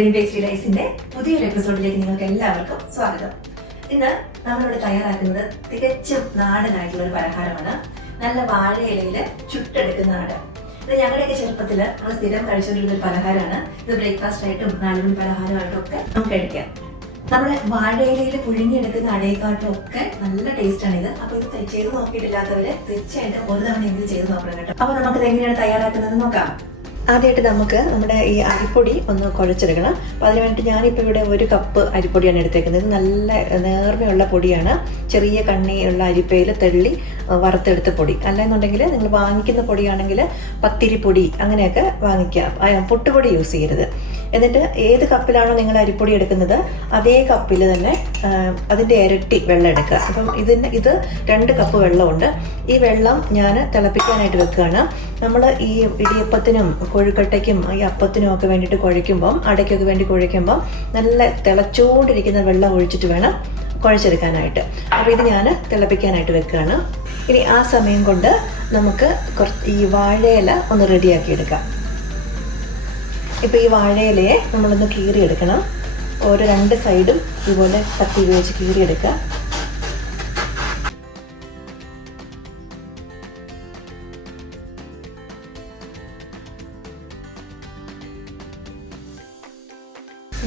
DreamBakes Delights-ന്റെ പുതിയൊരു എപ്പിസോഡിലേക്ക് നിങ്ങൾക്ക് എല്ലാവർക്കും സ്വാഗതം. ഇന്ന് നമ്മളിവിടെ തയ്യാറാക്കുന്നത് തികച്ചും നാടനായിട്ടുള്ള ഒരു പലഹാരമാണ്. നല്ല വാഴയിലയിൽ ചുട്ടെടുക്കുന്ന നാട്. ഇത് ഞങ്ങളുടെയൊക്കെ ചെറുപ്പത്തിൽ നമ്മൾ സ്ഥിരം കഴിച്ചുകൊണ്ടിരുന്ന ഒരു പലഹാരമാണ്. ഇത് ബ്രേക്ക്ഫാസ്റ്റ് ആയിട്ടും നാലുമണി പലഹാരമായിട്ടും ഒക്കെ നമുക്ക് കഴിക്കാം. നമ്മുടെ വാഴയിലയിൽ പുഴുങ്ങിയെടുക്കുന്ന അടയെക്കാട്ടും ഒക്കെ നല്ല ടേസ്റ്റ് ആണ് ഇത്. അപ്പൊ ഇത് ചെയ്ത് നോക്കിയിട്ടില്ലാത്തവര് തീർച്ചയായിട്ടും ഒരു തവണ എങ്കിലും ചെയ്ത് നോക്കണം കേട്ടോ. അപ്പൊ നമുക്കിത് എങ്ങനെയാണ് തയ്യാറാക്കുന്നത് നോക്കാം. ആദ്യമായിട്ട് നമുക്ക് നമ്മുടെ ഈ അരിപ്പൊടി ഒന്ന് കുഴച്ചെടുക്കണം. അപ്പോൾ അതിന് വേണ്ടിയിട്ട് ഞാനിപ്പോൾ ഇവിടെ 1 കപ്പ് അരിപ്പൊടിയാണ് എടുത്തേക്കുന്നത്. നല്ല നേർമയുള്ള പൊടിയാണ്. ചെറിയ കണ്ണിയുള്ള അരിപ്പയിൽ തെള്ളി വറുത്തെടുത്ത പൊടി. അല്ലെന്നുണ്ടെങ്കിൽ നിങ്ങൾ വാങ്ങിക്കുന്ന പൊടിയാണെങ്കിൽ പത്തിരിപ്പൊടി അങ്ങനെയൊക്കെ വാങ്ങിക്കാം. പൊട്ടുപൊടി യൂസ് ചെയ്യരുത്. എന്നിട്ട് ഏത് കപ്പിലാണോ നിങ്ങൾ അരിപ്പൊടി എടുക്കുന്നത് അതേ കപ്പിൽ തന്നെ അതിൻ്റെ ഇരട്ടി വെള്ളം എടുക്കുക. അപ്പം ഇത് 2 കപ്പ് വെള്ളമുണ്ട്. ഈ വെള്ളം ഞാൻ തിളപ്പിക്കാനായിട്ട് വെക്കുകയാണ്. നമ്മൾ ഈ ഇടിയപ്പത്തിനും കൊഴുക്കട്ടയ്ക്കും ഈ അപ്പത്തിനും ഒക്കെ വേണ്ടിയിട്ട് കുഴയ്ക്കുമ്പം അടയ്ക്കൊക്കെ വേണ്ടി കുഴയ്ക്കുമ്പം നല്ല തിളച്ചുകൊണ്ടിരിക്കുന്ന വെള്ളം ഒഴിച്ചിട്ട് വേണം കുഴച്ചെടുക്കാനായിട്ട്. അപ്പോൾ ഇത് ഞാൻ തിളപ്പിക്കാനായിട്ട് വെക്കുകയാണ്. ഇനി ആ സമയം കൊണ്ട് നമുക്ക് ഈ വാഴയില ഒന്ന് റെഡിയാക്കി എടുക്കാം. ഇപ്പോൾ ഈ വാഴയിലയെ നമ്മളൊന്ന് കീറിയെടുക്കണം. ഓരോ 2 സൈഡും ഇതുപോലെ കത്തി ഉപയോഗിച്ച് കീറിയെടുക്കുക.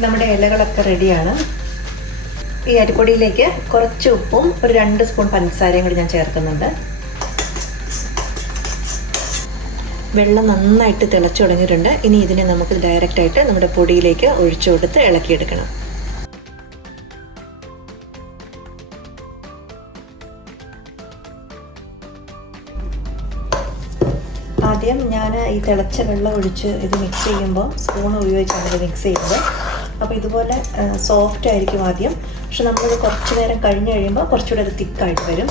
നമ്മുടെ ഇലകളൊക്കെ റെഡിയാണ്. ഈ അരിപ്പൊടിയിലേക്ക് കുറച്ച് ഉപ്പും ഒരു 2 സ്പൂൺ പഞ്ചസാരയും കൂടി ഞാൻ ചേർക്കുന്നുണ്ട്. വെള്ളം നന്നായിട്ട് തിളച്ചു തുടങ്ങിയിട്ടുണ്ട്. ഇനി ഇതിനെ നമുക്ക് ഡയറക്റ്റായിട്ട് നമ്മുടെ പൊടിയിലേക്ക് ഒഴിച്ചു കൊടുത്ത് ഇളക്കിയെടുക്കണം. ആദ്യം ഞാൻ ഈ തിളച്ച വെള്ളം ഒഴിച്ച് ഇത് മിക്സ് ചെയ്യുമ്പോൾ സ്പൂൺ ഉപയോഗിച്ചാണ് ഇത് മിക്സ് ചെയ്യുന്നത്. അപ്പോൾ ഇതുപോലെ സോഫ്റ്റ് ആയിരിക്കും ആദ്യം. പക്ഷെ നമ്മളിത് കുറച്ച് നേരം കഴിഞ്ഞ് കഴിയുമ്പോൾ കുറച്ചുകൂടെ അത് തിക്കായിട്ട് വരും.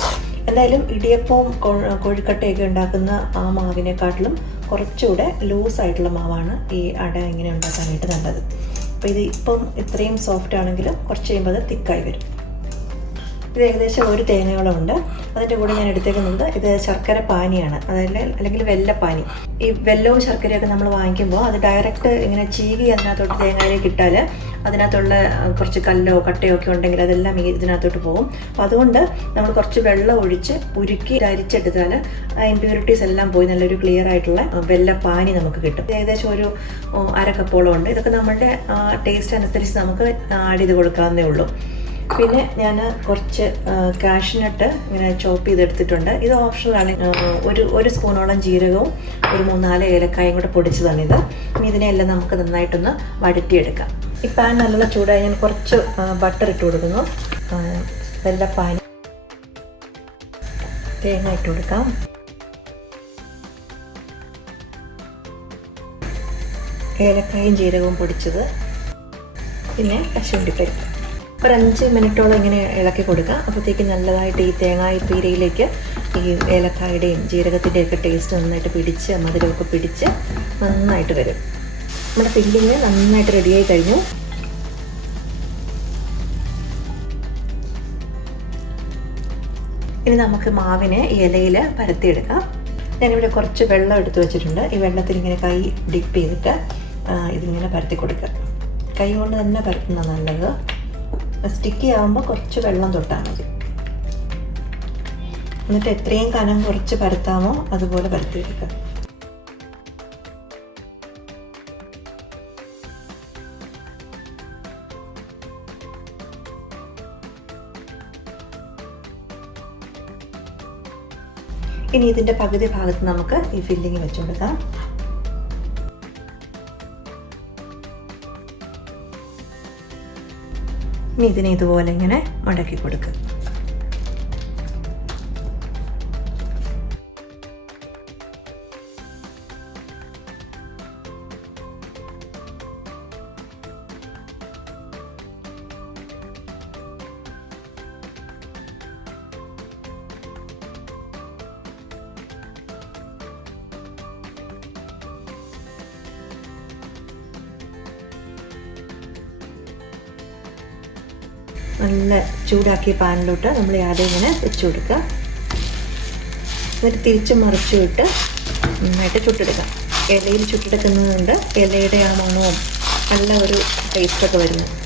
എന്തായാലും ഇടിയപ്പവും കൊഴുക്കട്ടയൊക്കെ ഉണ്ടാക്കുന്ന ആ മാവിനെക്കാട്ടിലും കുറച്ചുകൂടെ ലൂസായിട്ടുള്ള മാവാണ് ഈ അട ഇങ്ങനെ ഉണ്ടാക്കാനായിട്ട് നല്ലത്. അപ്പോൾ ഇത് ഇപ്പം ഇത്രയും സോഫ്റ്റ് ആണെങ്കിലും കുറച്ച് കഴിയുമ്പോൾ അത് തിക്കായി വരും. ഇത് ഏകദേശം 1 തേങ്ങയോളം ഉണ്ട്. അതിൻ്റെ കൂടെ ഞാൻ എടുത്തേക്കുന്നത് ഇത് ശർക്കര പാനിയാണ്, അല്ലെങ്കിൽ വെല്ലപ്പാനി. ഈ വെല്ലവും ശർക്കരയൊക്കെ നമ്മൾ വാങ്ങിക്കുമ്പോൾ അത് ഡയറക്റ്റ് ഇങ്ങനെ ചീകി അതിനകത്തോട്ട് തേങ്ങയിലേക്ക് ഇട്ടാൽ അതിനകത്തുള്ള കുറച്ച് കല്ലോ കട്ടയോ ഒക്കെ ഉണ്ടെങ്കിൽ അതെല്ലാം ഇതിനകത്തോട്ട് പോകും. അപ്പോൾ അതുകൊണ്ട് നമ്മൾ കുറച്ച് വെള്ളം ഒഴിച്ച് ഉരുക്കി അരിച്ചെടുത്താൽ ആ ഇമ്പ്യൂരിറ്റീസ് എല്ലാം പോയി നല്ലൊരു ക്ലിയർ ആയിട്ടുള്ള വെല്ലപ്പാനി നമുക്ക് കിട്ടും. ഏകദേശം ഒരു 1/2 കപ്പോളം ഉണ്ട്. ഇതൊക്കെ നമ്മളുടെ ടേസ്റ്റ് അനുസരിച്ച് നമുക്ക് ആഡ് ചെയ്ത് കൊടുക്കാവുന്നേ ഉള്ളൂ. പിന്നെ ഞാൻ കുറച്ച് കാഷ്നട്ട് ഇങ്ങനെ ചോപ്പ് ചെയ്തെടുത്തിട്ടുണ്ട്. ഇത് ഓപ്ഷണലാണ്. ഒരു സ്പൂണോളം ജീരകവും ഒരു 3-4 ഏലക്കായും കൂടെ പൊടിച്ചതാണിത്. ഇനി ഇതിനെല്ലാം നമുക്ക് നന്നായിട്ടൊന്ന് വഴറ്റിയെടുക്കാം. ഈ പാൻ നല്ല ചൂടായി ഞാൻ കുറച്ച് ബട്ടർ ഇട്ട് കൊടുക്കുന്നു. വെല്ലപ്പാനി, തേങ്ങ ഇട്ട് കൊടുക്കാം. ഏലക്കായും ജീരകവും പൊടിച്ചത്, പിന്നെ കശുവണ്ടിപ്പരിപ്പ്. ഒരു 5 മിനിറ്റോളം ഇങ്ങനെ ഇളക്കി കൊടുക്കുക. അപ്പോഴത്തേക്ക് നല്ലതായിട്ട് ഈ തേങ്ങായി പീരയിലേക്ക് ഈ ഏലക്കായുടെയും ജീരകത്തിൻ്റെയൊക്കെ ടേസ്റ്റ് നന്നായിട്ട് പിടിച്ച് മധുരമൊക്കെ പിടിച്ച് നന്നായിട്ട് വരും. നമ്മുടെ ഫില്ലിങ് നന്നായിട്ട് റെഡിയായി കഴിഞ്ഞു. ഇനി നമുക്ക് മാവിനെ ഇലയിൽ പരത്തിയെടുക്കാം. ഞാനിവിടെ കുറച്ച് വെള്ളം എടുത്ത് വെച്ചിട്ടുണ്ട്. ഈ വെള്ളത്തിൽ ഇങ്ങനെ കൈ ഡിപ്പ് ചെയ്തിട്ട് ഇതിങ്ങനെ പരത്തി കൊടുക്കുക. കൈ കൊണ്ട് തന്നെ പരത്തുന്ന നല്ലത്. സ്റ്റിക്കി ആകുമ്പോൾ കുറച്ച് വെള്ളം തൊട്ടാൽ മതി. എന്നിട്ട് എത്രയും കനം കുറച്ച് പരത്താമോ അതുപോലെ പരത്തിയെടുക്കുക. ഇനി ഇതിൻ്റെ പകുതി ഭാഗത്ത് നമുക്ക് ഈ ഫില്ലിങ് വെച്ച് കൊടുക്കാം. ഇനി ഇതിനെ ഇതുപോലെ ഇങ്ങനെ മടക്കി കൊടുക്കുക. നല്ല ചൂടാക്കിയ പാനിലോട്ട് നമ്മൾ ആദ്യം ഇങ്ങനെ വെച്ച് കൊടുക്കുക. എന്നിട്ട് തിരിച്ച് മറിച്ചു വിട്ട് നന്നായിട്ട് ചുട്ടെടുക്കാം. ഇലയിൽ ചുട്ടെടുക്കുന്നതുകൊണ്ട് ഇലയുടെ ആ മണവും നല്ല ഒരു ടേസ്റ്റൊക്കെ വരുന്നത്.